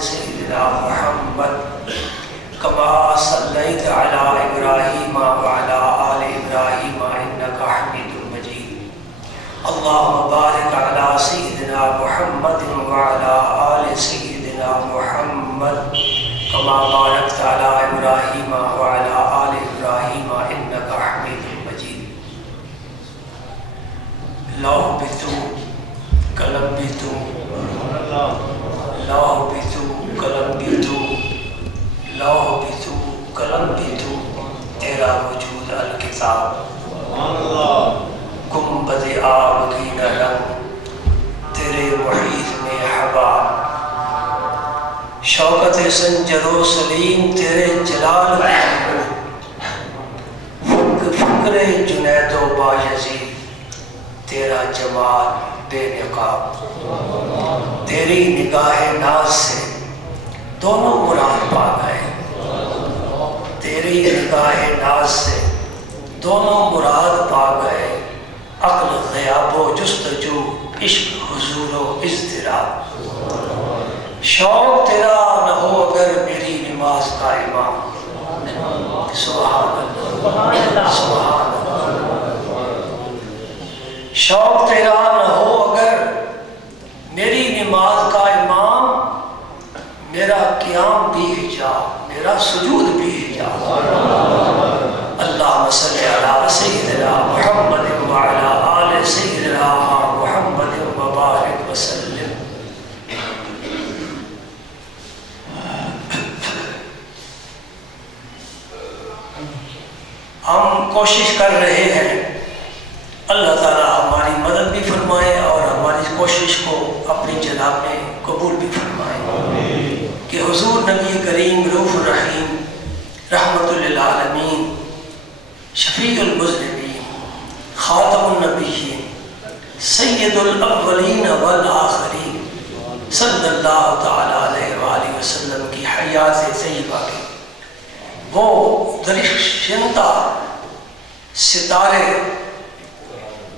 سيدنا محمد كما صليت على إبراهيم وعلى آل إبراهيم إنك حميد مجيد اللهم بارك على سيدنا محمد وعلى آل سيدنا محمد كما باركت على إبراهيم وعلى آل إبراهيم إنك حميد مجيد لا بتو قلم بتو لا بتو قلم بتو لا بتو قلم بتو تیرا وجود الکتاب گنبد آب کی نرم تیرے محیط میں ہوا شوکت سنجر و سلیم تیرے جلال میں فکر جنید و بایزید تیرا جمال بے نقاب تیری نگاہ ناز سے دونوں مراد پا گئے تیری نگاہ ناز سے دونوں مراد پا گئے عقل غیاب و جستجو عشق حضور و اضطراب شوق تیرا نہ ہو اگر میری نماز کا امام سبحان اللہ سبحان اللہ شوق تیرا نہ ہو اگر میری نماز کا امام میرا قیام بھی حجاب میرا سجود بھی حجاب اللہم صلی علی سیدنا محمد وعلی آل سیدنا محمد وبارک وسلم ہم کوشش کر رہے ہیں اللہ تعالیٰ ہماری مدد بھی فرمائے اور ہماری کوشش کو اپنی جناب میں قبول بھی فرمائے کہ حضور نبی کریم رؤوف الرحیم رحمت للعالمین شفیع المذنبین خاتم النبیین سید الاولین والآخرین صلی اللہ تعالیٰ علیہ وآلہ وسلم کی حیات طیبہ کی وہ درخشندہ ستارے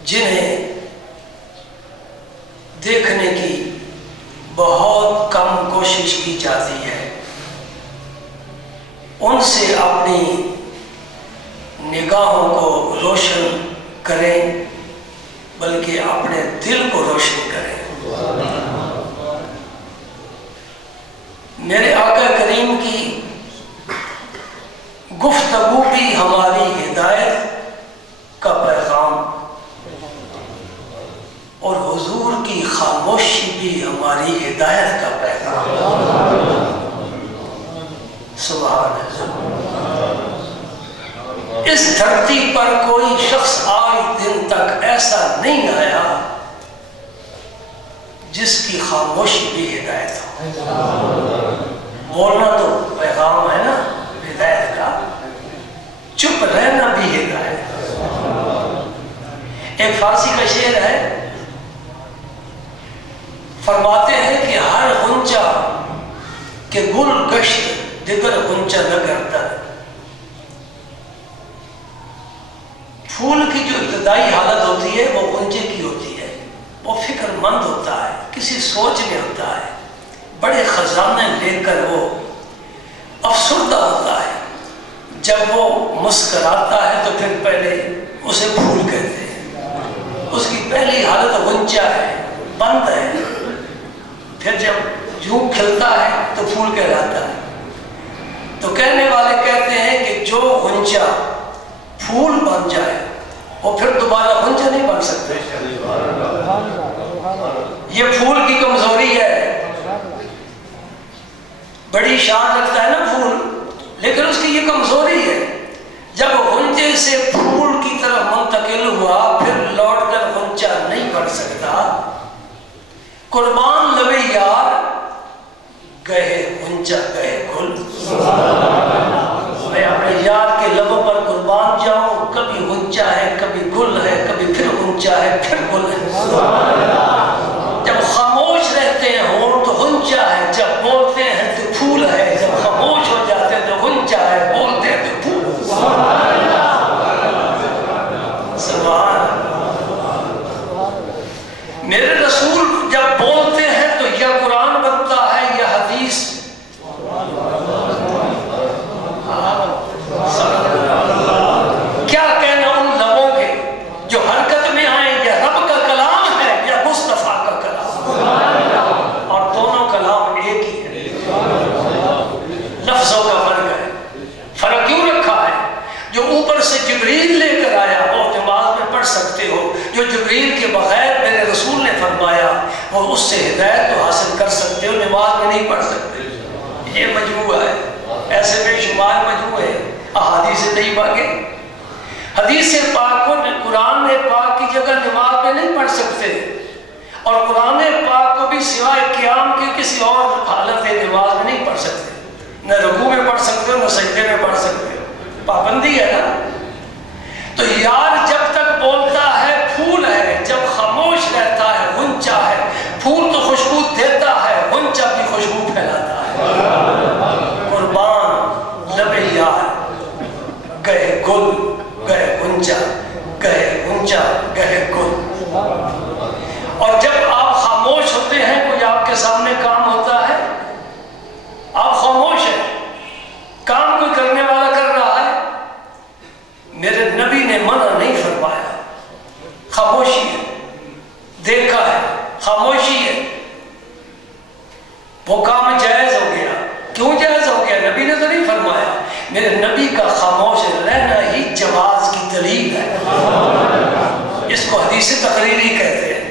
جنہیں دیکھنے کی بہت کم کوشش کی جاتی ہے ان سے اپنی نگاہوں کو روشن کریں بلکہ اپنے دل کو روشن کریں میرے آقا کریم کی گفتگو بھی ہماری ہدایت کا پیغام اور حضور کی خاموشی بھی ہماری ہدایت کا پیغام سبحان اللہ اس دھرتی پر کوئی شخص آج دن تک ایسا نہیں آیا جس کی خاموشی بھی ہدایت ہو بولنا تو پیغام ہے نا ہدایت کا چپ رہنا بھی ہدایت ایک فارسی کا شعر ہے فرماتے ہیں کہ ہر غنچہ کے گل گشت دیگر غنچہ نہ کرتا پھول کی جو ابتدائی حالت ہوتی ہے وہ غنچے کی ہوتی ہے وہ فکر مند ہوتا ہے کسی سوچ میں ہوتا ہے بڑے خزانے لے کر وہ افسردہ ہوتا ہے جب وہ مسکراتا ہے تو پھر پہلے اسے پھول کہتے ہیں اس کی پہلی حالت غنچہ ہے بند ہے پھر جب یوں کھلتا ہے تو پھول کہلاتا ہے تو کہنے والے کہتے ہیں کہ جو غنچہ پھول بن جائے وہ پھر دوبارہ غنچہ نہیں بن سکتے یہ پھول کی کمزوری ہے بڑی شان رکھتا ہے نا پھول لیکن اس کی یہ کمزوری ہے جب غنچے سے پھول کی طرف منتقل ہوا پھر لوٹ کر غنچہ نہیں بن سکتا قربان لبے یار گئے غنچہ گئے گل میں اپنے یار کے لبوں پر قربان جاؤں کبھی غنچہ ہے کبھی گل ہے کبھی پھر غنچہ ہے پھر گل ہے جب خاموش رہتے ہیں ہون تو غنچہ ہے جب بولتے ہیں تو پھول ہے جب خاموش ہو جاتے ہیں تو غنچہ ہے بولتے ہیں تو پھول سبحان میرے رسول جب بولتے ہیں تو یا قرآن بنتا ہے یا حدیث نماز میں نہیں پڑھ سکتے. یہ مجموعہ ہے, ایسے بے شمار مجموعے احادیث طیبہ کے. حدیث پاک کو قرآن پاک کی جگہ نماز میں نہیں پڑھ سکتے, اور قرآن پاک کو بھی سوائے قیام کے کسی اور حالت نماز میں نہیں پڑھ سکتے. نہ رکوع میں پڑھ سکتے ہو, نہ سجدے میں پڑھ سکتے ہو, پابندی ہے نا. تو یار جب تک بولتا ہے پھول ہے, جب خاموش رہتا ہے غنچہ ہے. پھول تو خوشبو دیتا ہے, غنچہ بھی خوشبو پھیلاتا ہے. قربان لب یار گئے گل گئے غنچہ, گئے غنچہ گئے گل. اور جب آپ خاموش ہوتے ہیں, کوئی آپ کے سامنے کام ہوتا ہے, آپ خاموش ہیں, کام کوئی کرنے والا کر رہا ہے, میرے نبی نے منع نہیں فرمایا. خاموشی ہے, دیکھا ہے, خاموشی ہے, وہ کام جائز ہو گیا. کیوں جائز ہو گیا؟ نبی نے تو نہیں فرمایا. میرے نبی کا خاموش رہنا ہی جواز کی دلیل ہے. اس کو حدیث تقریری کہتے ہیں.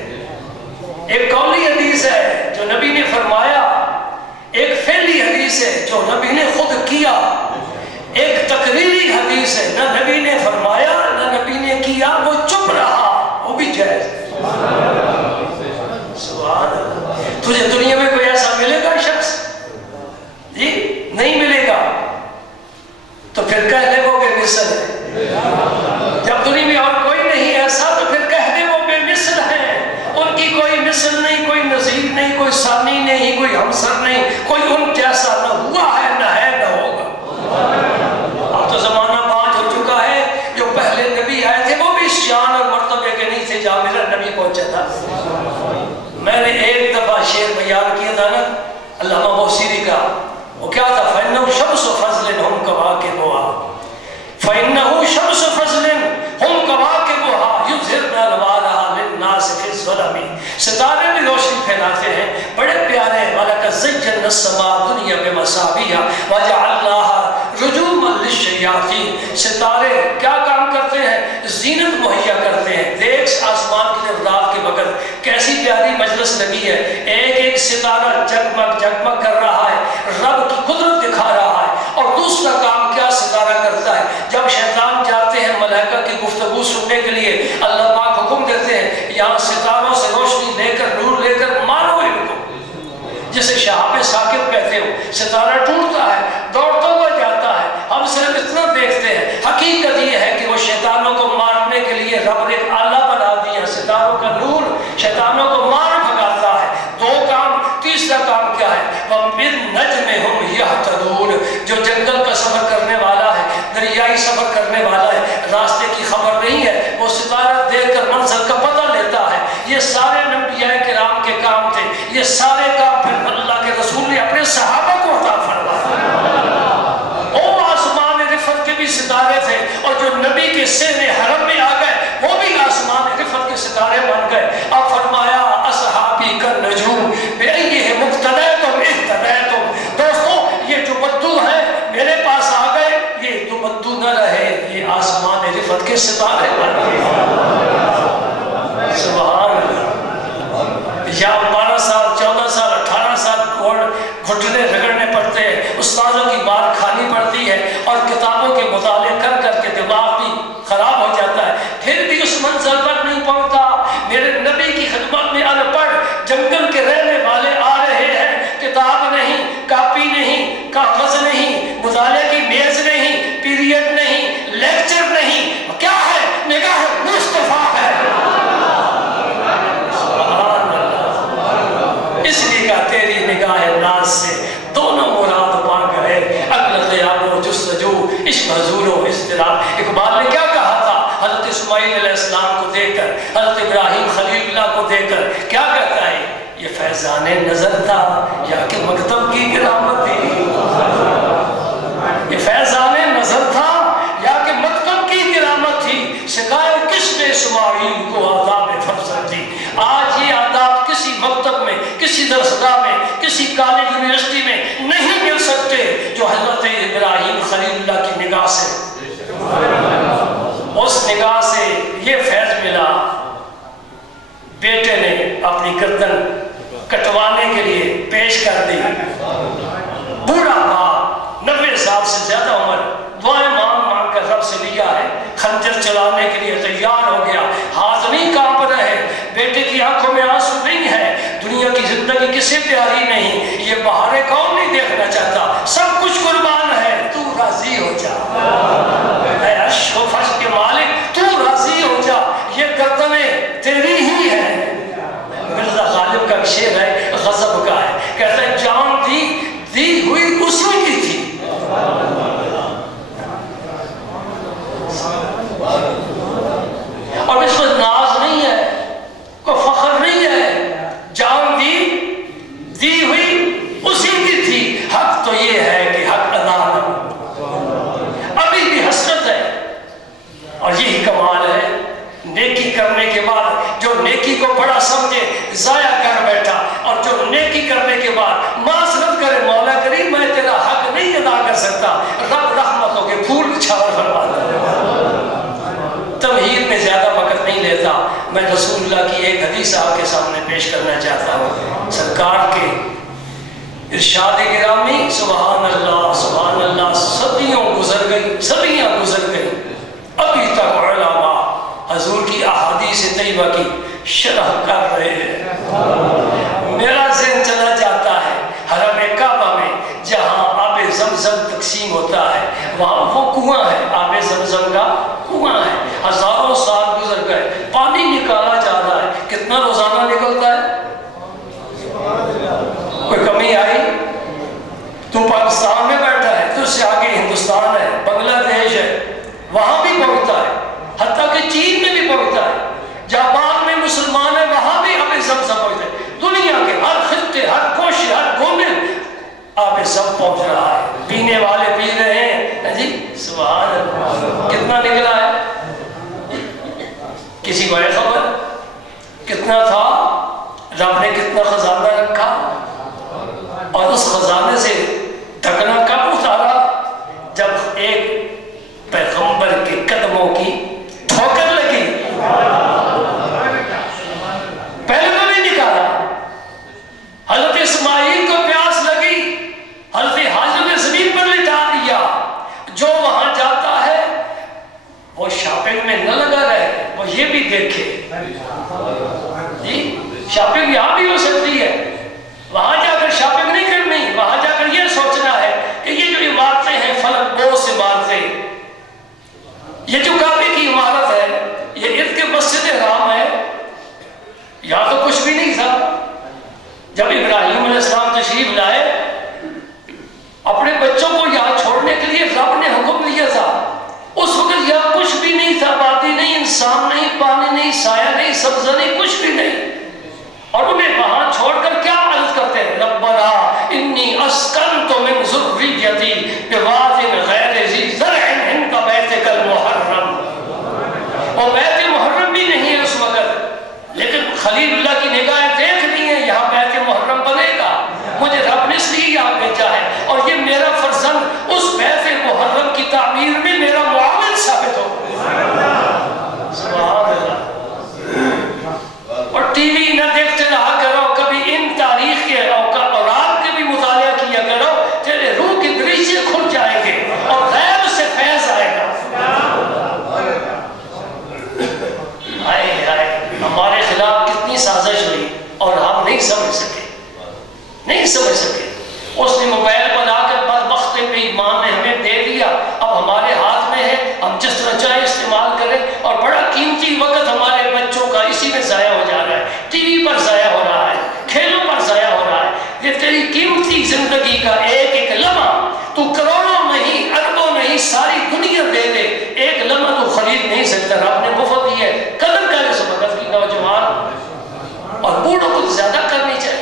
ایک قولی حدیث ہے جو نبی نے فرمایا, ایک فعلی حدیث ہے جو نبی نے خود کیا, ایک تقریری حدیث ہے نہ نبی نے فرمایا نہ نبی نے کیا, وہ چپ رہا, وہ بھی جائز. سبحان اللہ. تجھے دنیا میں کوئی ایسا ملے گا شخص؟ جی نہیں ملے گا. تو پھر کہہ لے وہ بے مثل ہے. جب دنیا میں اور کوئی نہیں ایسا تو پھر کہہ دے وہ بے مثل ہے. ان کی کوئی مثل نہیں, کوئی نظیر نہیں, کوئی ثانی نہیں, کوئی ہمسر نہیں, کوئی ان جیسا نہ ہوا ہے نہ ہے نہ ہوگا. اب تو زمانہ بانج ہو چکا ہے. جو پہلے نبی آئے تھے وہ بھی شان اور مرتبے کے نہیں تھے جہاں میرا نبی پہنچا تھا. میں نے ایک دفعہ شعر بیان کیا تھا نا علامہ موسیری کا, وہ کیا تھا؟ فَإِنَّهُ شَمْسُ فَضْلٍ هُمْ كَوَاكِبُهَا فَإِنَّهُ شَمْسُ فَضْلٍ هُمْ كَوَاكِبُهَا يُظْهِرْنَ أَنْوَارَهَا لِلنَّاسِ فِي الظُّلَمِ. ستارے بھی روشنی پھیلاتے ہیں, بڑے پیارے. وَلَقَدْ زَيَّنَّا السَّمَاءَ الدُّنْيَا بِمَصَابِيحَ وَجَعَلْنَاهَا رُجُومًا لِلشَّيَاطِينِ. ستارے کیا کام کرتے ہیں؟ زینت مہیا کرتے ہیں. دیکھ آسمان کی طرف رات کے وقت کیسی پیاری مجلس لگی ہے, ایک ایک ستارہ جگمگ جگمگ کر رہا ہے, رب کی قدرت دکھا رہا ہے. اور دوسرا کام کیا ستارہ کرتا ہے؟ جب شیطان جاتے ہیں ملائکہ کی گفتگو سننے کے لیے, اللہ پاک حکم دیتے ہیں یہاں ستاروں سے روشنی لے کر, نور لے کر مارو ان کو, جسے شہاب ثاقب کہتے ہو. ستارہ ٹوٹتا ہے, دوڑتا ہوا جاتا ہے, ہم صرف اتنا دیکھتے ہیں. حقیقت یہ ہے کہ وہ شیطانوں کو مارنے کے لیے رب نے ایک آلہ بنا دیا. ستاروں کا نور شیطانوں کو مار بھگاتا ہے. دو کام. تیسرا کام کیا ہے؟ وَبِالنَّجْمِ هُمْ يَهْتَدُونَ. جو جنگل کا سفر کرنے والا ہے, دریائی سفر کرنے والا ہے, راستے کی خبر نہیں ہے, وہ ستارہ دیکھ کر منزل کا پتہ لیتا ہے. یہ سارے انبیاء کرام کے کام تھے. یہ سارے کام پھر اللہ کے رسول نے اپنے صحابہ کو عطا فرمایا. وہ آسمان رفت کے بھی ستارے تھے, اور جو نبی کے سین حرم میں آ گئے وہ بھی آسمان رفت کے ستارے بن گئے. اب فرمایا اصحابی کالنجوم بأیہم اقتدیتم اہتدیتم. دوستو یہ جو بدو ہیں میرے پاس آ گئے, یہ تو بدو نہ رہے, یہ آسمان رفت کے ستارے بن گئے. سبحان اللہ. یا 12 سال 14 سال 18 سال گھٹنے رگڑنے پڑتے ہیں, استادوں کی بات کھانی پڑتی ہے, اور کتابوں کے مطالعے کر کر کے دماغ بھی خراب ہو جاتا ہے, پھر بھی اس منزل پر نہیں پہنچتا. میرے نبی کی خدمت میں ان پڑھ جنگل کے رہنے والے آ رہے ہیں, کتاب نہیں, کاپی نہیں, کاغذ نہیں, مطالعے کی میز نہیں, پیریڈ نہیں, لیکچر نہیں, کیا ہے؟ نگاہ مصطفیٰ ہے. اس لیے کہا تیری نگاہ ناز سے دونوں مراد پا گئے, عقل غیاب و جستجو, عشق حضور و اضطراب. اقبال نے کیا کہا تھا حضرت اسماعیل علیہ السلام کو دیکھ کر, حضرت ابراہیم خلیل اللہ کو دیکھ کر, کیا کہتا ہے؟ یہ فیضان نظر تھا یا کہ مکتب کی کرامت تھی؟ یہ فیضان نظر تھا یا کہ مکتب کی کرامت تھی؟ شکایت کس نے اسماعیل کو آداب فرزند دی؟ آج یہ آداب کسی مکتب میں, کسی درسگاہ میں, کسی کالج یونیورسٹی میں نہیں مل سکتے جو حضرت ابراہیم خلیل اللہ کی نگاہ سے, اس نگاہ سے یہ فیض ملا. بیٹے نے اپنی گردن کٹوانے کے لیے پیش کر دی. بوڑھا باپ 90 سال سے زیادہ عمر, دعائیں مانگ کر رب سے لیا ہے, خنجر چلانے کے لیے تیار ہو گیا, ہاتھ نہیں کانپ رہے, بیٹے کی آنکھوں میں آنسو نہیں ہے, دنیا کی زندگی کسے پیاری نہیں, یہ بہاریں کون نہیں دیکھنا چاہتا, سب کچھ قربان ہے, تو راضی ہو جا, اے عرش و فرش کے مالک تو راضی ہو جا, یہ گردنیں تیری ہی ہے. مرزا غالب کا شعر ہے, غضب کا ہے, کہتا ہے جان دی ہوئی اسی کی تھی. اور اس میں ناز نہیں ہے, کوئی فخر نہیں ہے, جان دی ہوئی اسی کی تھی. حق تو یہ ہے کہ حق ادا نہ, ابھی بھی حسرت ہے. اور یہی کمال ہے, نیکی کرنے کے بعد جو نیکی کو بڑا سمجھے ضائع کر بیٹھا, اور جو نیکی کرنے کے بعد معذرت کرے, مولا کریم میں تیرا حق نہیں ادا کر سکتا, رب رحمتوں کے پھول چھاور فرماتا ہے. تمہید میں زیادہ وقت نہیں لیتا, میں رسول اللہ کی ایک حدیث آپ کے سامنے پیش کرنا چاہتا ہوں. سرکار کے ارشاد گرامی, سبحان اللہ, صدیوں گزر گئی, صدیاں گزر گئی, ابھی تک علماء حضور کی احادیث طیبہ کی شرح کر رہے ہیں. میرا ذہن چلا جاتا ہے حرم کعبہ میں جہاں آب زمزم تقسیم ہوتا ہے, وہاں وہ کنواں ہے, آب زمزم کا کنواں ہے, ہزاروں سال گزر گئے, پانی نکالا جا رہا ہے. کتنا روزانہ نکلتا ہے؟ کوئی کمی آئی؟ تو پاکستان میں بیٹھا ہے, تو اس سے آگے ہندوستان ہے, بنگلہ دیش ہے, وہاں بھی پہنچتا ہے, حتیٰ کہ چین میں بھی پہنچتا ہے, جاپان میں مسلمان ہے, وہاں بھی آب زمزم پہنچتا ہے. دنیا کے ہر خطے, ہر کوشے, ہر کونے آب زمزم پہنچ رہا ہے, پینے والے پی رہے ہیں. جی سبحان اللہ, کتنا نکلا ہے کسی کو ہے خبر؟ کتنا تھا؟ رب نے کتنا خزانہ رکھا, اور اس خزانے سے ڈھکنا کب اتارا؟ جب ایک پیغمبر کے قدموں کی ٹھوکر لگی. پہلے تو نہیں نکالا. حضرت اسماعیل کو پیاس لگی, حضرت حاجر نے زمین پر لٹا دیا. جو وہاں جاتا ہے وہ شاپنگ میں نہ لگا رہے, وہ یہ بھی دیکھے. جی شاپنگ یہاں بھی ہو سکتی ہے, وہاں جا کر شاپنگ نہیں کرنی, وہاں جا کر یہ سوچنا ہے کہ یہ جو عمارتیں ہیں فلک بوس عمارتیں, یہ جو کعبے کی عمارت ہے, یہ ارد کے مسجد حرام ہے, یہاں تو کچھ بھی نہیں تھا. جب ابراہیم علیہ السلام تشریف لائے, اپنے بچوں کو یہاں چھوڑنے کے لیے رب نے حکم دیا تھا. اس وقت یہاں کچھ بھی نہیں تھا, وادی نہیں, انسان نہیں, پانی نہیں, سایہ نہیں, سبزہ نہیں, کچھ بھی نہیں. اور انہیں وہاں چھوڑ کر کیا عرض کرتے ہیں؟ ربنا انی اسکنت من ذریتی بواد غیر ذی زرع عند بیتک المحرم. اور بیت محرم بھی نہیں ہے اس وقت, لیکن خلیل اللہ کی نگاہیں دیکھ لی ہیں یہاں بیت محرم بنے گا, مجھے رب نے اس لیے یہاں بھیجا ہے, اور یہ میرا فرزند اس بیت محرم کی تعمیر میں میرا معاون ثابت ہو. سبحان اللہ. اور ٹی وی نہ دیکھتے رہا کرو, کبھی ان تاریخ کے اوقات کے بھی مطالعہ کیا کرو, تیرے روح کے دریچے کھل جائیں گے اور غیب سے فیض آئے گا. ہمارے خلاف کتنی سازش ہوئی اور ہم نہیں سمجھ سکے. اس نے موبائل بنا کر بدبخت بے ایمان نے ہمیں دے دیا, اب ہمارے ہاتھ میں ہے, ہم جس طرح چاہے استعمال کریں, اور بڑا قیمتی وقت ہمارے بچوں کا اسی میں ضائع ہو جا رہا ہے, ٹی وی پر ضائع ہو رہا ہے, کھیلوں پر ضائع ہو رہا ہے. یہ تیری قیمتی زندگی کا ایک ایک لمحہ تو کروڑوں نہیں, اربوں نہیں, ساری دنیا دے دے, ایک لمحہ تو خرید نہیں سکتا. رب نے مفت دی ہے, قدر کرے اس وقت کی نوجوان. اور بوڑھوں کو زیادہ کرنی چاہیے.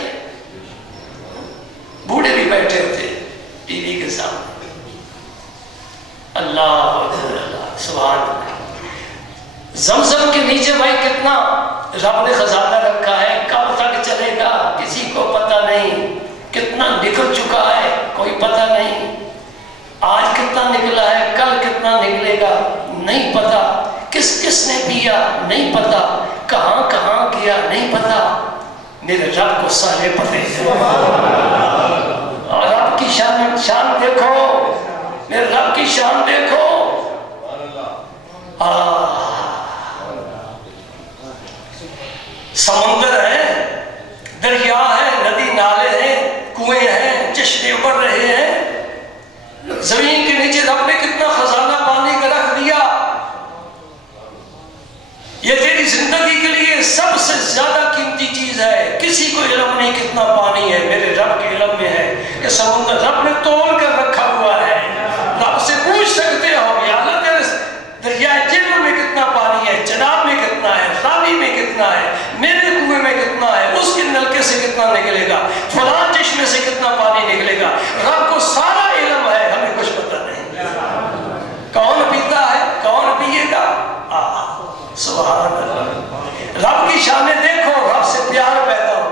بوڑھے بھی بیٹھے ہوتے ٹی وی کے سامنے, اللہ سبحان اللہ. زمزم کے نیچے بھائی کتنا رب نے خزانہ رکھا ہے, کب تک چلے گا کسی کو پتہ نہیں, کتنا نکل چکا ہے کوئی پتہ نہیں, آج کتنا نکلا ہے, کل کتنا نکلے گا نہیں پتہ, کس کس نے پیا نہیں پتہ, کہاں کہاں گیا نہیں پتہ. میرے رب کو سارے پتے ہیں. اور رب کی شان دیکھو, میرے رب کی شان دیکھو. سمندر ہے, دریا ہے, ندی نالے ہیں, کنویں ہیں, چشمے ابھر رہے ہیں. زمین کے نیچے رب نے کتنا خزانہ پانی کا رکھ دیا. یہ تیری زندگی کے لیے سب سے زیادہ قیمتی چیز ہے. کسی کو علم نہیں کتنا پانی ہے, میرے رب کے علم میں ہے کہ سمندر رب نے تول کر رکھا ہوا ہے. رب سے پوچھ سکتے ہو یا اللہ تیرے دریائے جیل میں کتنا پانی ہے, چناب میں کتنا ہے, راوی میں کتنا ہے, میرے کنویں میں کتنا ہے, اس کے نلکے سے کتنا نکلے گا, فلاں چشمے سے کتنا پانی نکلے گا. رب کو سارا علم ہے, ہمیں کچھ پتہ نہیں. کون پیتا ہے, کون پیے گا. سبحان اللہ. رب کی شانیں دیکھو, رب سے پیار پیدا ہو.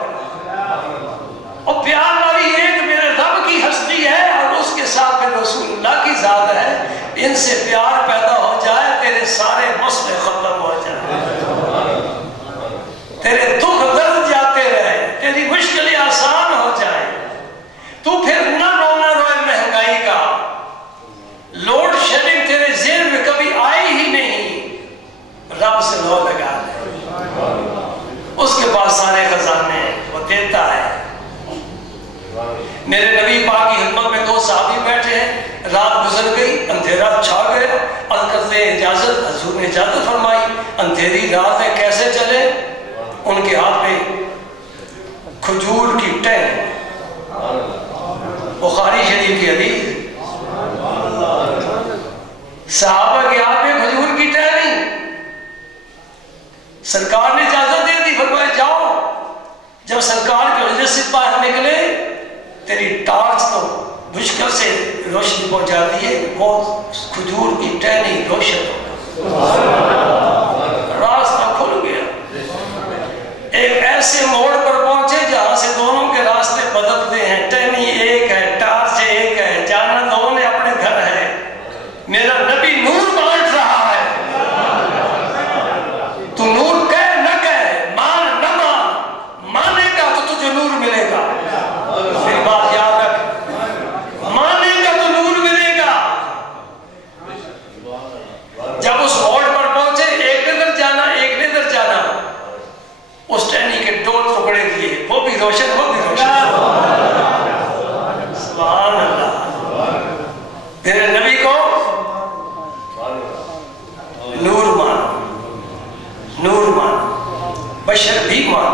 اور پیار والی ایک میرے رب کی ہستی ہے اور اس کے ساتھ میں رسول اللہ کی ذات ہے. ان سے پیار پیدا ہو جائے, تیرے سارے مسئلے ختم ہو جائیں, تیرے دکھ درد جاتے رہے, تیری مشکلیں آسان ہو جائیں. تو پھر نہ رونا روئے مہنگائی کا, لوڈ شیڈنگ تیرے ذہن میں کبھی آئی ہی نہیں. رب سے لو لگا لے, اس کے پاس سارے خزانے ہیں, وہ دیتا ہے. میرے نبی پاک کی خدمت میں 2 صحابی بیٹھے ہیں, رات گزر گئی, اندھیرا چھا گیا. عرض کرتے ہیں اجازت, حضور نے اجازت فرمائی. اندھیری رات ہے, کیسے چلے. ان کے ہاتھ میں کھجور کی ٹہنی, بخاری شریف کی حدیث, صحابہ کے ہاتھ میں کھجور کی ٹہنی. سرکار نے اجازت دے دی, فرمایا جاؤ. جب سرکار کے حجرے سے باہر نکلے, تیری ٹارچ تو مشکل سے روشنی پہنچاتی ہے, بہت کھجور کی ٹہنی روشن ہو, راستہ کھل گیا. ایک ایسے موڑ پر پہنچے جہاں سے دونوں کے راستے بدلتے ہیں. ٹہنی ایک ہے, ٹارچ ایک ہے, جانا دونوں نے اپنے گھر ہے. میرا نبی نور بانٹ رہا ہے. تو نور کہہ نہ کہہ, مان نہ مان, مانے گا تو تجھے نور ملے گا. میری بات یاد رکھ, مانے گا تو نور ملے گا. جب اس موڑ پر پہنچے, ایک ادھر جانا ایک ادھر جانا, اس ٹہنی کے 2 ٹکڑے دیے, وہ بھی روشن, وہ بھی روشن. سبحان اللہ. میرے نبی کو نور مان, نور مان, بشر بھی مان.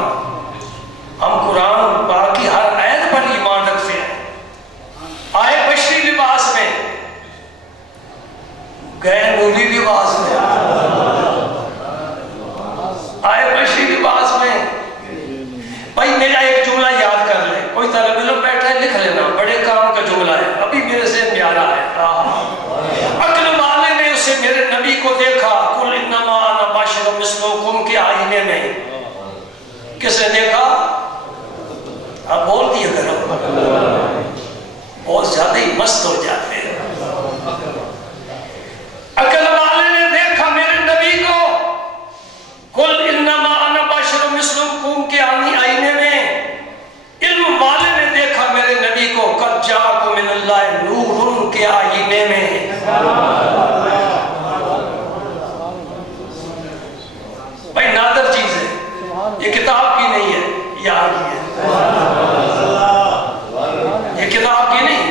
ہم قرآن پاک کی ہر آیت پر ایمان رکھتے ہیں. آئے بشری لباس میں, گئے نوری لباس میں. آئے بشری لباس میں. بھائی میرا ایک جملہ یاد کر لیں, کوئی طالب علم بیٹھا ہے لکھ لینا, بڑے کام کا جملہ ہے, ابھی میرے سے پیارا ہے. عقل والے نے اسے میرے نبی کو دیکھا, قل انما انا بشر مثلکم کے آئینے میں. کس نے دیکھا؟ آپ بول دیے کرو, بہت زیادہ ہی مست ہو جاتے ہیں. عقل والے نے دیکھا میرے نبی کو, قل انما انا بشر مثلکم کے آئینے میں. علم والے نے دیکھا میرے نبی کو, قد جاءکم من اللہ نور کے آئینے میں. بھائی نادر چیز ہے, یہ کتاب کی نہیں ہے, یہ آگی ہے. یہ کتاب کی نہیں,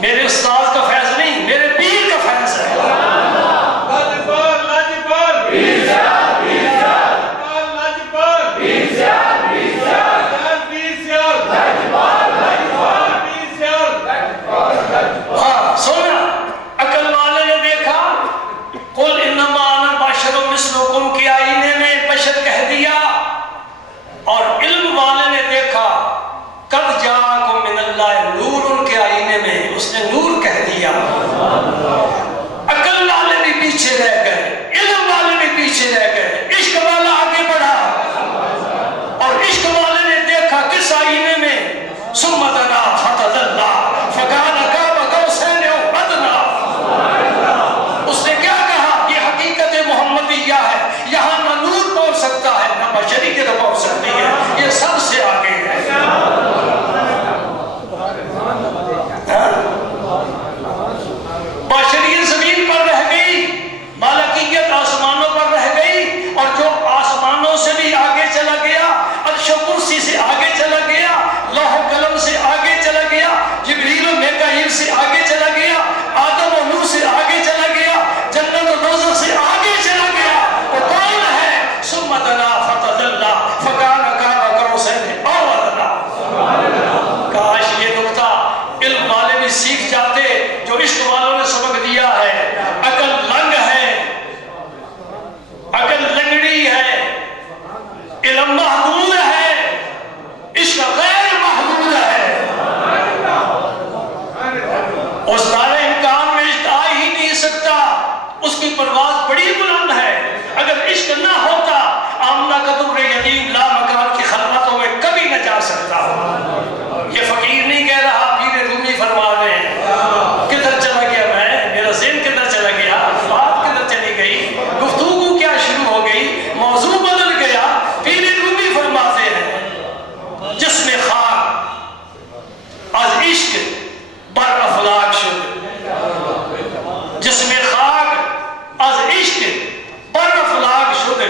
میرے استاد کا فیض نہیں, میرے پیر کا فیض ہے. ہاں سننا, عقل والے نے دیکھا, قل انما انا بشر مثلکم کے آئینے میں بشر کہہ دیا. اور علم والے نے دیکھا, قد جاءکم من اللہ نور کے آئینے میں, اس نے نور کہہ دیا. بشریت زمین پر رہ گئی، ملکیت آسمانوں پر رہ گئی، اور جو آسمانوں سے بھی آگے چلا گیا، عرش و کرسی سے آگے چلا گیا، لوح و قلم سے آگے چلا گیا، جبریل و میکائیل سے آگے چلا گیا، آدم و نوح سے آگے چلا گیا، جنت و دوزخ سے آگے چلا گیا، وہ کون ہے؟ ثم دنا فتدلی فکان قاب قوسین او ادنی۔ کاش یہ نکتہ علم والے بھی سیکھ جاتے، جو عشق والوں نے سبق دیا ہے۔ عقل لنگ ہے، عقل لنگڑی ہے، علم محدود ہے، عشق غیر محدود ہے۔ اس دار امکان میں عشق آ ہی نہیں سکتا، اس کی پرواز بڑی بلند ہے۔ اگر عشق نہ ہوتا، آمنہ کا در یتیم لا مکان کی خلوتوں میں کبھی نہ جا سکتا۔ یہ فقیر نہیں کہہ رہا، پیر رومی فرما رہے ہیں۔ کدھر چلا گیا میں، میرا ذہن کدھر چلا گیا، بات کدھر چلی گئی، گفتگو کیا شروع ہو گئی، موضوع بدل گیا۔ پیر رومی فرماتے ہیں جس میں خاک از عشق بر افلاک شد، جس میں خاک از عشق بر افلاک شد،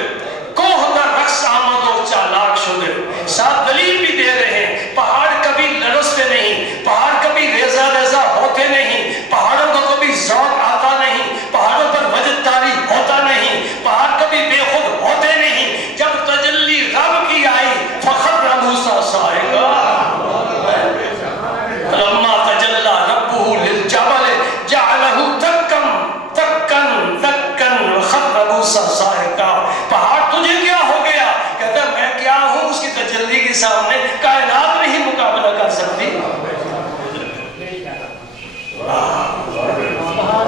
کوہ در رقص آمد و چالاک شد۔ ساتھ دلیل بھی دے رہے ہیں، پہاڑ کبھی لرزتے نہیں، پہاڑ کبھی ریزہ ریزہ ہوتے نہیں، پہاڑوں کو کبھی ذوق آتا نہیں، پہاڑوں پر وجد طاری ہوتا نہیں، پہاڑ کبھی بے خود ہوتے نہیں۔ جب تجلی رب کی آئی فخر موسیٰ صاعقہ، لما تجلی ربہ للجبل جعلہ دکن دکن دکن خر موسیٰ صاعقہ۔ پہاڑ تجھے کیا ہو گیا؟ کہتا ہے میں کیا ہوں، اس کی تجلی کے سامنے کائنات نہیں مقابلہ کر سکتی۔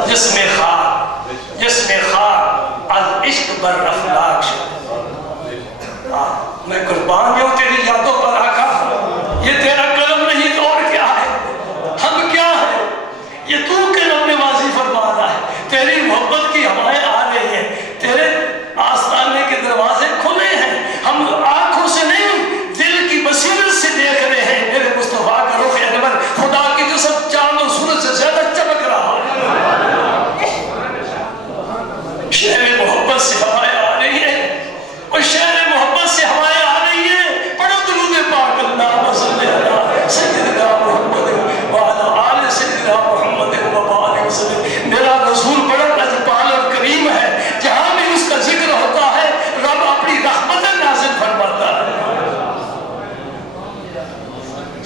جس میں خاک از عشق بر افلاک شد۔ میں قربان ہوں تیری یادوں پر آقا، یہ تیرا قلم نہیں تو اور کیا ہے، ہم کیا ہیں، یہ تو قلم نوازی فرمانا ہے۔ تیری محبت کی ہوائیں آ رہی ہیں، تیرے آستانے کے دروازے کھلے ہیں، ہم آنکھوں سے نہیں دل کی بصیرت سے دیکھ رہے ہیں۔ میرے مصطفیٰ کا رخ انور خدا کی قسم چاند و سورج سے زیادہ چمک رہا ہے۔ شہر محبت سے ہوائیں آ رہی ہیں، اور شہر محبت سے ہوائیں آ رہی ہیں۔ پڑھو درود پاک اللہم صلی علی سیدنا محمد وعلی آل سیدنا محمد وبارک وسلم۔ میرا رسول بڑا لطیف اور کریم ہے، جہاں بھی اس کا ذکر ہوتا ہے رب اپنی رحمت نازل فرماتا ہے۔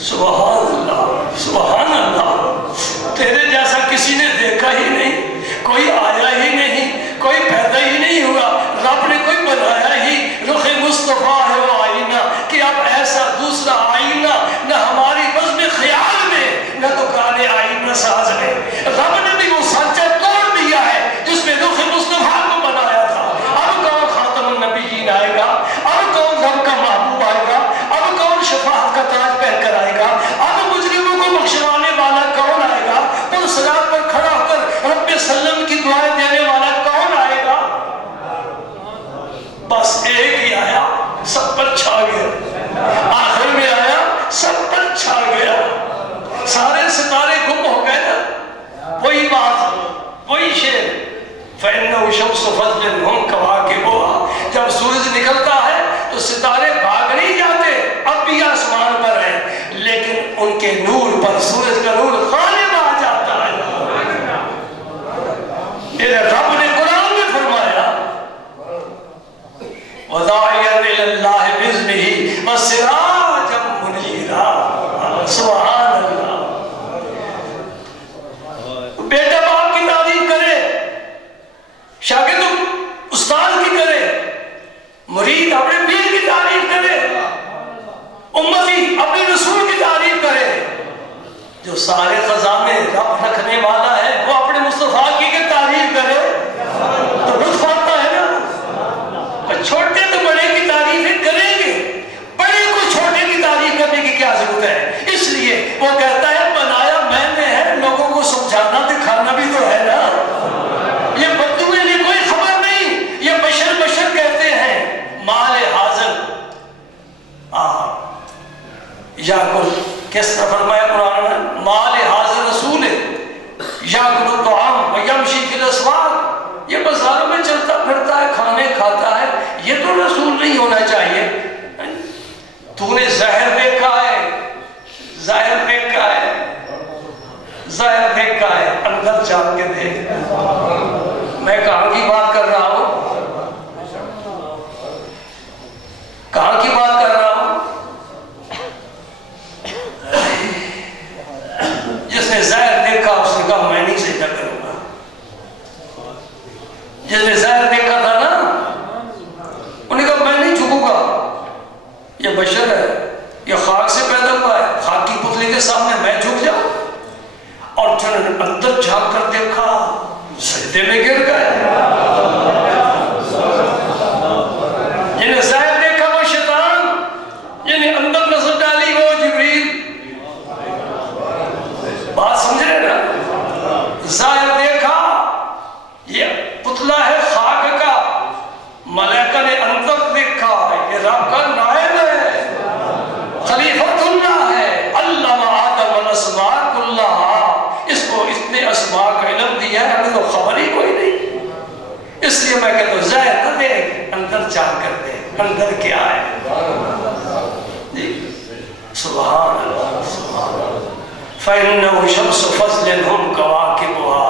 سبحان اللہ، سبحان اللہ۔ تیرے جیسا کسی نے دیکھا ہی نہیں، کوئی آیا ہی نہیں، کوئی پیدا ہی نہیں ہوا، رب نے کوئی بنایا ہی۔ رخ مصطفیٰ ہے وہ آئینہ کہ اب ایسا دوسرا آئینہ نہ ہماری بزم خیال میں، نہ تو کانے آئینہ ساز نے۔ رب نے بھی وہ سانچہ توڑ دیا ہے جس میں رخ مصطفیٰ کو بنایا تھا۔ اب کون خاتم النبیین آئے گا، اب کون رب کا محبوب آئے گا، اب کون شفاعت کا تاج پہن کر آئے گا، اب مجرموں کو بخشوانے والا کون آئے گا، پل صراط پر کھڑا ہو کر رب سلم کی دعائیں دینے والا کون آئے گا؟ بس ایک ہی آیا، سب پر چھا گیا، آخر میں آیا سب پر چھا گیا، سارے ستارے گم ہو گئے نا۔ وہی بات، وہی شعر، فَإِنَّهُ شَمْسُ فَضْلٍ هُمْ كَوَاكِبُهَا۔ جب سورج نکلتا ہے تو ستارے بھاگ نہیں جاتے، اب بھی آسمان پر ہیں، لیکن ان کے نور پر سورج کا نور غالب آ جاتا ہے۔ میرے رب نے قرآن میں فرمایا وَدَاعِيًا إِلَى اللَّهِ بِإِذْنِهِ وَسِرَاجًا مُنِيرًا۔ سبحان اللہ۔ بیٹا باپ کی تعریف کرے، شاگرد استاد کی کرے، مرید اپنے پیر کی تعریف کرے، امتی اپنے رسول کی تعریف کرے۔ جو سارے خزانے رب رکھنے والا ہے وہ اپنے مصطفیٰ کی تعریف کرے تو لطف آتا ہے نا۔ چھوٹے تو بڑے کی تعریفیں کریں گے، بڑے کو چھوٹے کی تعریف کرنے کی کیا ضرورت ہے؟ اس لیے وہ کہتا ہے بنایا میں نے ہے، لوگوں کو سمجھانا دکھانا بھی تو ہے نا۔ یہ بدوے نے کوئی خبر نہیں، یہ بشر بشر کہتے ہیں۔ مال حاضر یا کل کس طرح فرمایا قرآن میں، اندر جان کے دیکھ. میں کہاں کی بات کر رہا ہوں؟ کہاں کی بات کر رہا ہوں؟ جس نے ظاہر دیکھا اس نے کہا میں نہیں سجدہ کروں گا. جس نے ظاہر دیکھا تھا نا انہوں نے کہا میں نہیں جھکوں گا، یہ بشر ہے، یہ خاک سے پیدا ہوا ہے، خاک کی پتلی کے سامنے میں جھک جاؤں. اور جنہوں نے اندر جھانک کر دیکھا سجدے میں گر گئے. جنہیں ظاہر دیکھا وہ شیطان، جنہیں اندر نظر ڈالی وہ جبریل. بات سمجھ رہے نا؟ ظاہر دیکھا یہ پتلا ہے خاک کا، ملائکہ نے اندر دیکھا یہ رب کا نائب ہے، خلیفۃ اللہ ہے. علم آدم الاسماء کلہا، اس کو اتنے اسماء کا علم دیا ہے، ہمیں تو خبر ہی کوئی نہیں. اس لیے میں کہتا ہوں ظاہر نہ دیکھ، اندر جان کر دے اندر کیا ہے. جی سبحان اللہ سبحان اللہ. فَإِنَّهُ شَمْسُ فَضْلٍ هُمْ كَوَاكِبُهَا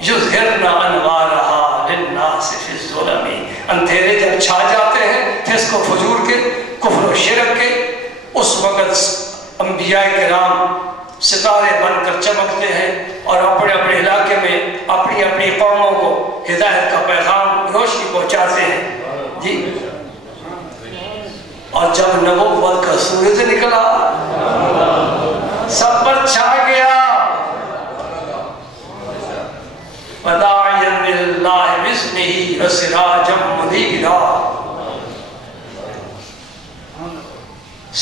يُظْهِرْنَ أَنْوَارَهَا لِلنَّاسِ فِي الظُّلَمِ. اندھیرے جب چھا جاتے ہیں فسق و فجور کے، کفر و شرک کے، اس وقت انبیاء کرام ستارے بن کر چمکتے ہیں اور اپنے اپنے علاقے میں اپنی اپنی قوموں کو ہدایت کا پیغام روشنی پہنچاتے ہیں. جی اور جب نبوت کا سورج نکلا سب پر چھا گیا. وَدَاعِيًا إِلَى اللَّهِ بِإِذْنِهِ وَسِرَاجًا مُنِيرًا.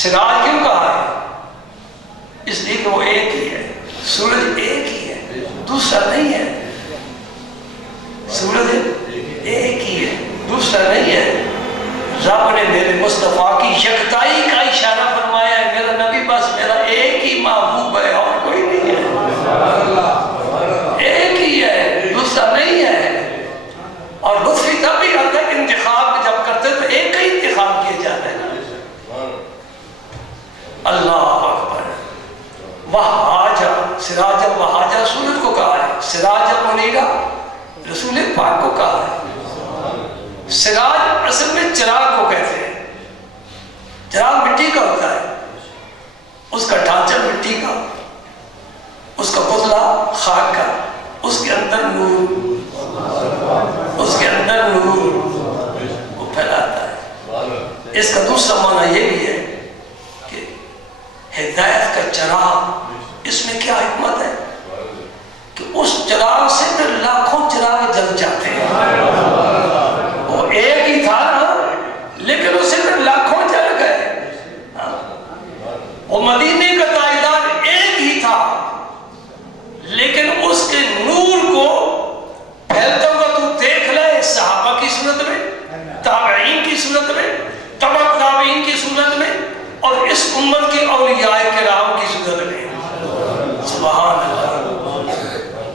سراج کیوں کہا ہے؟ اس لیے کہ وہ ایک ہی ہے، سورج ایک ہی ہے، دوسرا نہیں ہے. سورج ایک ہی ہے، دوسرا نہیں ہے. رب نے میرے مصطفیٰ کی یکتائی کا اشارہ فرمایا ہے. میرا نبی بس میرا ایک ہی محبوب ہے اور کوئی نہیں ہے. ایک ہی ہے، دوسرا نہیں ہے. اور لطفی تب بھی آتا ہے کہ انتخاب جب کرتے تو ایک ہی انتخاب کیا جاتا ہے نا. اللہ اکبر. وہاجا سراجا وہاجا سورج کو کہا ہے، سراجا منیرا رسول پاک کو کہا ہے. سراج اصل میں چراغ کو کہتے ہیں. چراغ مٹی کا ہوتا ہے، اس کا ڈھانچہ مٹی کا، اس کا پتلا خاک کا، اس کے اندر نور، اس کے اندر نور وہ پھیلاتا ہے. اس کا دوسرا معنی یہ بھی ہے کہ ہدایت کا چراغ. اس میں کیا حکمت ہے کہ اس چراغ سے پھر لاکھوں چراغ جل جاتے ہیں. وہ ایک ہی تھا نا لیکن اس سے پھر لاکھوں جل گئے. وہ مدینے کا تاجدار ایک ہی تھا لیکن اس کے نور کو پھیلتا ہوا تو دیکھ لے صحابہ کی صورت میں، تابعین کی صورت میں، تبع تابعین کی صورت میں، اور اس امت کے اولیاء کرام کی صورت میں. سبحان اللہ.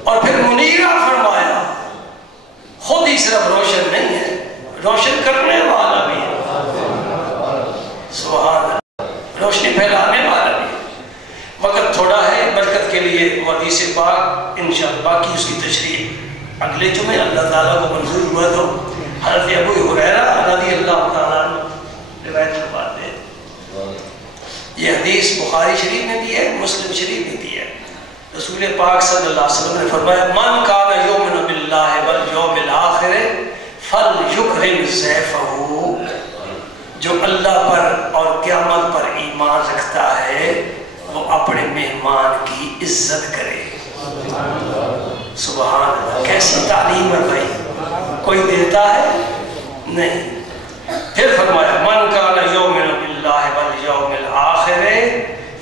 اور پھر منیرہ فرمایا، خود ہی صرف روشن نہیں ہے، روشن کرنے والا بھی ہے. سبحان اللہ. روشنی پھیلانے والا بھی ہے. وقت تھوڑا ہے برکت کے لیے حدیث پاک انشاءاللہ باقی اس کی تشریح اگلے جمعے اللہ تعالیٰ کو منظور ہوا تو حضرت ابو ہریرہ رضی اللہ تعالیٰ روایت فرماتے ہیں. یہ حدیث بخاری شریف میں بھی ہے، مسلم شریف میں بھی ہے. رسول پاک صلی اللہ علیہ وسلم نے فرمایا من کان یؤمن باللہ والیوم الآخر فلیکرم ضیفہ. جو اللہ پر اور قیامت پر ایمان رکھتا ہے وہ اپنے مہمان کی عزت کرے. سبحان اللہ. کیسی تعلیم ہے بھائی، کوئی دیتا ہے نہیں. پھر فرمایا من کان یؤمن باللہ والیوم الآخر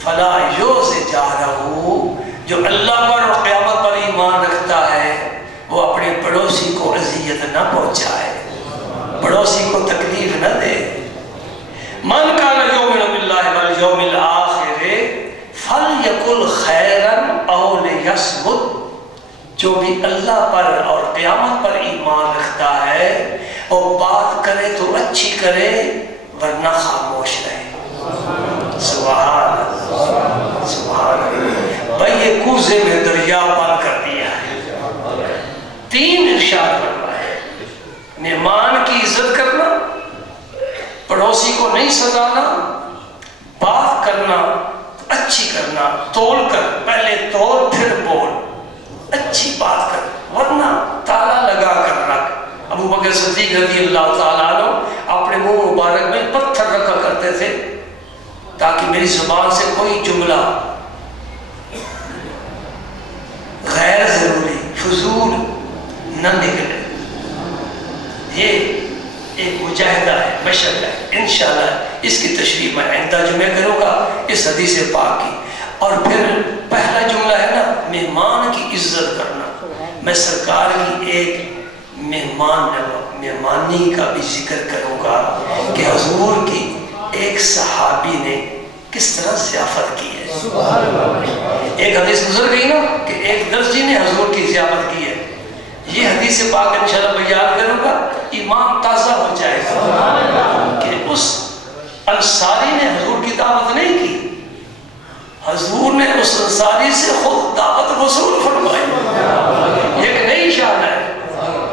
فلا یؤذ جارہ. جو اللہ پر اور قیامت پر ایمان رکھتا ہے وہ اپنے پڑوسی کو اذیت نہ پہنچائے، پڑوسی کو تکلیف نہ دے. من کان یؤمن باللہ والیوم الآخر فلیقل خیرا او لیصمت. جو بھی اللہ پر اور قیامت پر ایمان رکھتا ہے وہ بات کرے تو اچھی کرے ورنہ خاموش رہے. سبحان اللہ سبحان اللہ. بھائی یہ کوزے میں دریا بند کر دیا ہے. 3 ارشاد فرمائے: مہمان کی عزت کرنا، پڑوسی کو نہیں سزانا، بات کرنا اچھی کرنا، تول کر، پہلے تول پھر بول، اچھی بات کر، ورنہ تالا لگا کر رکھ۔ ابو بکر صدیق رضی اللہ تعالیٰ عنہ اپنے منہ مبارک میں پتھر رکھا کرتے تھے تاکہ میری زبان سے کوئی جملہ غیر ضروری فضول نہ نکلے۔ یہ ایک مجاہدہ ہے، مشق ہے، انشاءاللہ اس کی تشریح میں آئندہ جمعہ کروں گا اس حدیث پاک کی۔ اور پھر پہلا جملہ ہے نا، مہمان کی عزت کرنا۔ میں سرکار کی ایک مہمانی کا بھی ذکر کروں گا کہ حضور کی ایک صحابی نے کس طرح ضیافت کی ہے۔ ایک حدیث گزر گئی نا کہ ایک درزی نے حضور کی ضیافت کی ہے۔ یہ حدیث پاک انشاءاللہ میں یاد کروں گا، ایمان تازہ ہو جائے گا کہ اس انصاری نے حضور کی دعوت نہیں کی، حضور نے اس انصاری سے خود دعوت وصول فرمائی۔ یہ ایک نئی شان ہے۔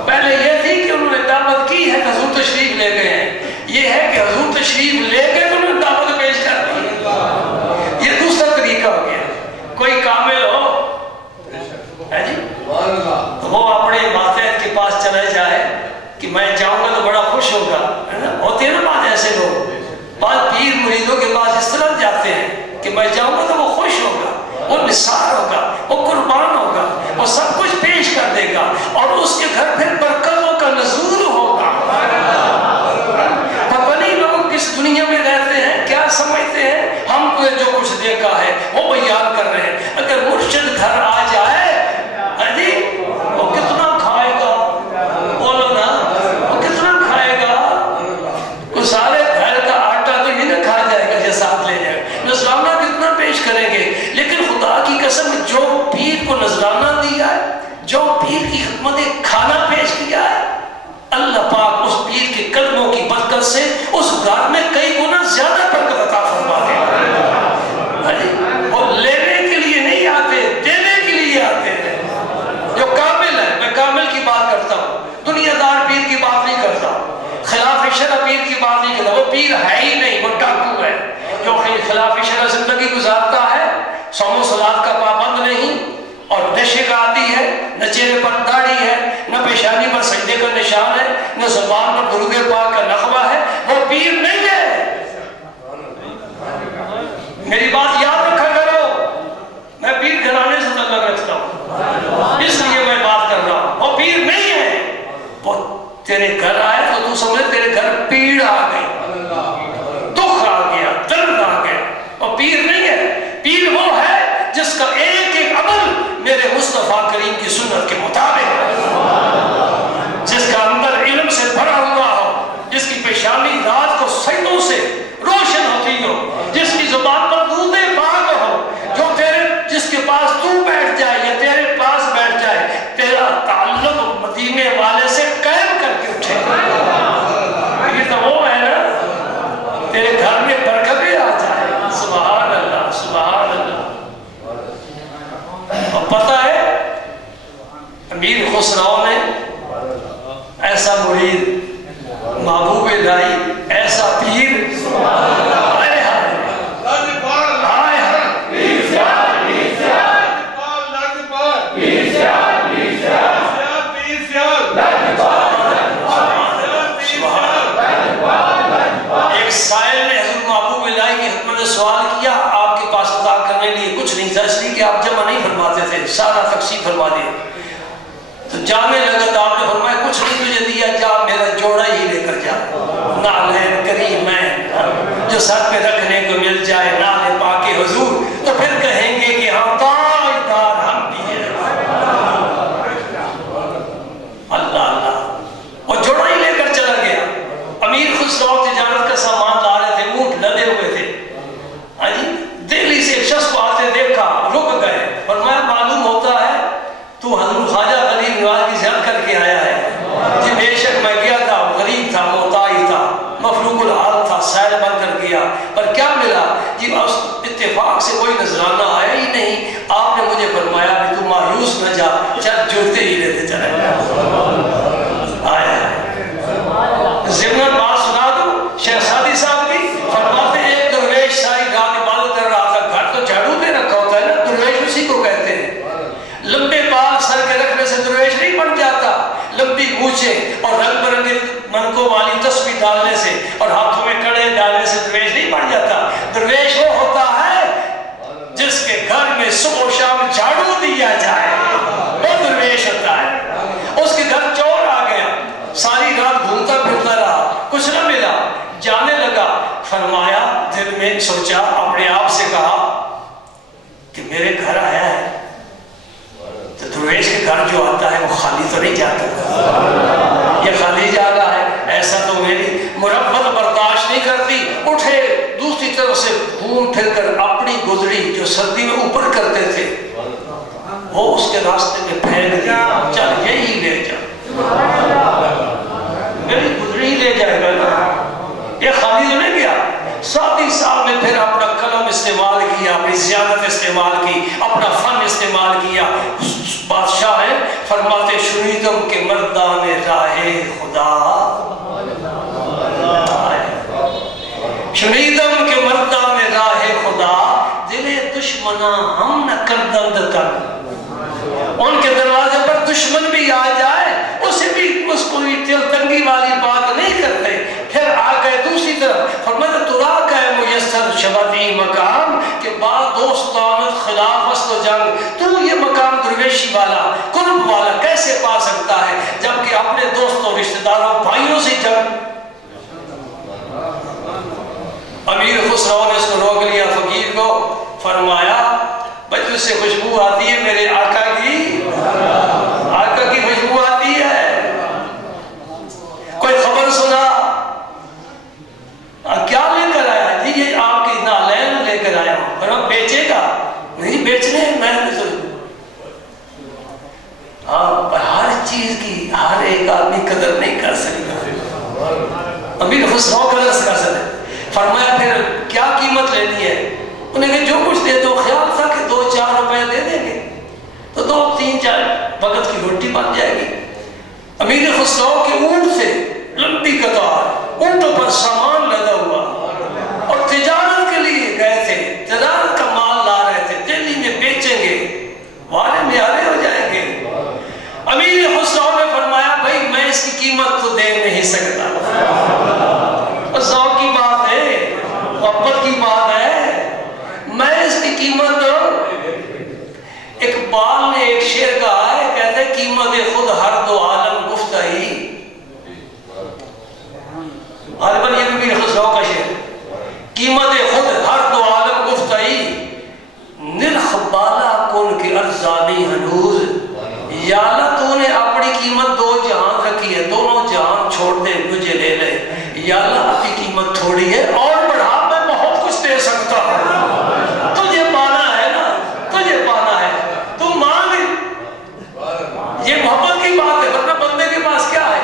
پہلے یہ تھی کہ انہوں نے دعوت کی ہے، حضور تشریف لے گئے ہیں۔ یہ ہے کہ حضور تشریف لے گئے تو انہوں نے دعوت پیش کر دی۔ یہ دوسرا طریقہ ہو گیا۔ کوئی کامل ہو ہے جی تو وہ اپنے ماتحت کے پاس چلا جائے کہ میں جاؤں گا تو بڑا خوش ہوگا، ہوتے ہیں نا بات ایسے لوگ، بعض پیر مریدوں کے پاس اس طرح جاتے ہیں کہ میں جاؤں گا تو وہ خوش ہوگا، وہ نثار ہوگا، وہ قربان ہوگا، وہ سب کچھ پیش کر دے گا اور اس کے گھر پھر برکتوں کا نزول ہوگا۔ پتہ نہیں لوگ کس دنیا میں رہتے ہیں، کیا سمجھتے ہیں ہم کو جو کچھ دیکھا ہے وہ بیان کر رہے ہیں۔ اگر مرشد گھر آ جائے وہ کتنا کھائے گا، بولو نا، وہ کتنا کھائے گا؟ کوئی سارے گھر کا آٹا تو یہ نہ کھا جائے گا جو ساتھ لے جائے گا، نذرانہ کتنا پیش کریں گے۔ لیکن خدا کی قسم جو پیر کو نذرانہ دیا ہے، جو پیر کی خدمت کھانا پیش کیا ہے، اللہ پاک اس پیر کے قدموں کی برکت سے اس گھر میں کئی گنا زیادہ برکت عطا فرما دے گا۔ وہ لینے کے لیے نہیں آتے، دینے کے لیے آتے ہیں۔ جو کامل ہے، میں کامل کی بات کرتا ہوں، دنیا دار پیر کی بات نہیں کرتا، خلاف شرع پیر کی بات نہیں کرتا۔ وہ پیر ہے ہی نہیں، وہ ڈاکو ہے جو خلاف شرع زندگی گزارتا ہے، صوم و صلات کا پابند نہیں اور نشے کا عادی ہے، نہ چہرے پر داڑھی ہے، نہ پیشانی پر سجدے کا نشان ہے، نہ زبان پر درود پاک کا نغمہ ہے، وہ پیر نہیں ہے۔ میری بات یاد رکھا کرو، میں پیر گھرانے سے تعلق رکھتا ہوں، اس لیے میں بات کر رہا ہوں۔ وہ پیر نہیں ہے، وہ تیرے گھر آئے تو تو سمجھے تیرے گھر پیڑ آ گئی، دکھ آ گیا، درد آ گیا۔ وہ پیر نہیں ہے، پیر وہ ہے جس کا ایک ایک عمل میرے مصطفیٰ کریم کی سنت کے مطابق ہے، جس کا اندر علم سے بھرا ہوا ہو، جس کی پیشانی رات کو سجدوں سے روشن ہوتی ہو، جس کی زبان پر درود پاک ہو، جو جس کے پاس تو بیٹھ جائے یا تیرے پاس بیٹھ جائے، تیرا تعلق مدینے والے سے قائم کر کے اٹھے۔ یہ تو وہ ہے نا، تیرے گھر میں برکتیں آ جائے۔ سبحان اللہ، سبحان اللہ۔ اور پتہ ہے امیر خسرو نے ایسا مرید، محبوب الہی، ایسا پیر، سوال کیا آپ کے پاس عطا کرنے لیے کچھ نہیں تھا، اس لیے کہ آپ جمع نہیں فرماتے تھے، سارا تقسیم فرما دیا۔ تو جانے لگا تو آپ نے فرمایا کچھ نہیں تجھے دیا، جا میرا جوڑا ہی لے کر جا، نعلین کریمین جو سر پہ رکھنے کو مل جائے، نعل پاک حضور، تو پھر کہیں گے کہ ہم تاجدار ہم بھی ہیں۔ اللہ اللہ، وہ جوڑا ہی لے کر چلا گیا۔ امیر خسرو تجارت کا سامان لا رہے تھے، اونٹ لدے ہوئے تھے، دہلی سے ایک شخص کو آتے دیکھا، رک گئے، فرمایا معلوم ہوتا ہے تو حضرت خواجہ غریب نواز کی زیارت کر کے آیا ہے۔ جی بے شک میں گیا تھا، غریب تھا، محتاج تھا، مفلوق الحال تھا، سائل بن کر گیا، پر کیا ملا؟ جی اس اتفاق سے کوئی نذرانہ آیا ہی نہیں، آپ نے مجھے فرمایا کہ تم مایوس نہ جا، چل جوتے ہی لیتے چلے۔ درویش وہ ہوتا ہے جس کے گھر میں صبح و شام جھاڑو دیا جائے، وہ درویش ہوتا ہے۔ اس کے گھر چور آ گیا، ساری رات گھومتا پھرتا رہا، کچھ نہ ملا، جانے لگا، فرمایا دل میں سوچا، اپنے آپ سے کہا کہ میرے گھر آیا ہے تو درویش کے گھر جو آتا ہے وہ خالی تو نہیں جاتا، یہ خالی جا رہا ہے، ایسا تو میری مربت برداشت نہیں کرتی۔ اٹھے، دوسری طرف سے گھوم پھر کر اپنی گدڑی جو سردی میں اوپر کرتے تھے وہ اس کے راستے میں پھینک دیا، چل یہی لے جا، میری گدڑی لے جائے گا نا، یہ خالی تو نہیں گیا۔ 7 سال میں پھر اپنا قلم استعمال کیا، اپنی زیادت استعمال کی، اپنا فن استعمال کیا۔ بادشاہ ہے، فرماتے شنیدم کے مردان راہ خدا، شنیدم کے مردان راہ خدا، دل دشمنا ہم نہ کردند کر۔ ان کے دروازے پر دشمن بھی آ جائے اسے بھی اس کو دل تنگی والی بات نہیں کرتے۔ پھر آ گئے دوسری طرف، فرمایا ترا کا میسر شبتی مقام کہ بعد دوستانت خلاف است و جنگ، تو یہ مقام درویشی والا قرب والا کیسے پا سکتا ہے جبکہ اپنے دوستوں رشتہ داروں بھائیوں سے جنگ۔ امیر خسرو نے اس کو روک لیا فقیر کو، فرمایا بھائی تجھ سے خوشبو آتی ہے میرے آقا کی، آقا کی خوشبو آتی ہے، کوئی خبر سنا؟ کیا لے کر آیا؟ جی یہ آپ کی نالین لے کر آیا ہوں۔ فرمایا بیچے گا؟ نہیں بیچنے، میں ہر چیز کی ہر ایک آدمی قدر نہیں کر سکتا، امیر خسرو قدر کر سکتے۔ فرمایا پھر کیا قیمت لینی ہے؟ انہیں کہا جو کچھ دے دو، خیال تھا کہ 2-4 روپے دے دیں گے تو 2-3-4 وقت کی روٹی بن جائے گی۔ امیر خسرو کے اونٹ سے لمبی قطار، اونٹوں پر سامان لدا ہوا اور تجارت کے لیے گئے تھے، تجارت کا مال لا رہے تھے، دہلی میں بیچیں گے، والے میں آلے ہو جائیں گے۔ امیر خسرو نے فرمایا بھائی میں اس کی قیمت تو دے نہیں سکتا، ذوق کی بات ہے، محبت کی بات ہے، میں اس کی قیمت، اقبال نے ایک شعر کہا ہے، کہتے ہیں قیمت خود ہر دو عالم گفتہی، غالباً یہ بھی امیر خسرو کا شعر، قیمت خود ہر دو عالم گفتہی، نرخ بالا کن کی ارزانی ہنوز، یا اللہ تو نے اپنی قیمت 2 جہان رکھی ہے، دونوں جہان چھوڑ دے مجھے لے لے، یا اللہ آپ کی قیمت تھوڑی ہے اور بڑھا، میں بہت کچھ دے سکتا ہوں، تجھے پانا ہے نا، تجھے پانا ہے، تم مانگ۔ یہ محبت کی بات ہے، ورنہ بندے کے پاس کیا ہے؟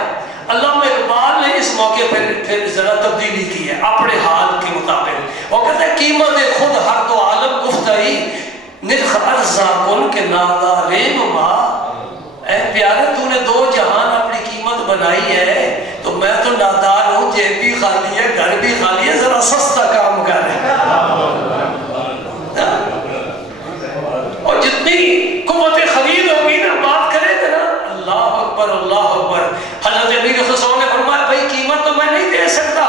علامہ اقبال نے اس موقع پھر ذرا تبدیلی کی ہے اپنے حال کے مطابق، وہ کہتے ہیں قیمت خود ہر دو عالم گفتہی، نرخ ارزا کن کے نادارین ماں، اے پیارے تو نے 2 جہان اپنی قیمت بنائی ہے تو میں تو نادار ہوں، جیب بھی خالی ہے، گھر بھی خالی ہے، ذرا سستا کام کر رہے، اور جتنی قوت خرید ہوگی نا بات کرے گا نا، اللہ اکبر اللہ اکبر۔ حضرت امیر خسرو نے فرمایا بھائی قیمت تو میں نہیں دے سکتا،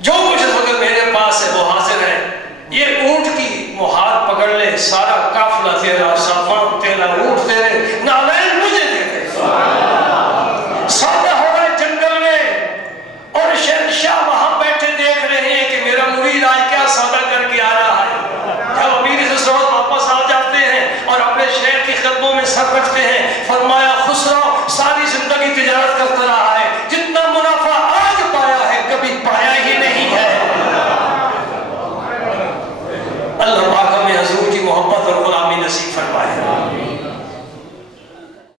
جو کچھ اس وقت میرے پاس ہے وہ حاضر ہے، یہ اونٹ کی مہار پکڑ لے، سارا قافلہ تیرا، سامان تیرا، اونٹ تیرے، نالین مجھے دے دے، سادہ ہو رہے جنگل میں اور شہنشاہ وہاں بیٹھے دیکھ رہے ہیں کہ میرا مرید آج کیا سادہ کر کے آ رہا ہے۔ جب امیر خسرو واپس آ جاتے ہیں اور اپنے شہر کی قدموں میں سر رکھتے ہیں، فرما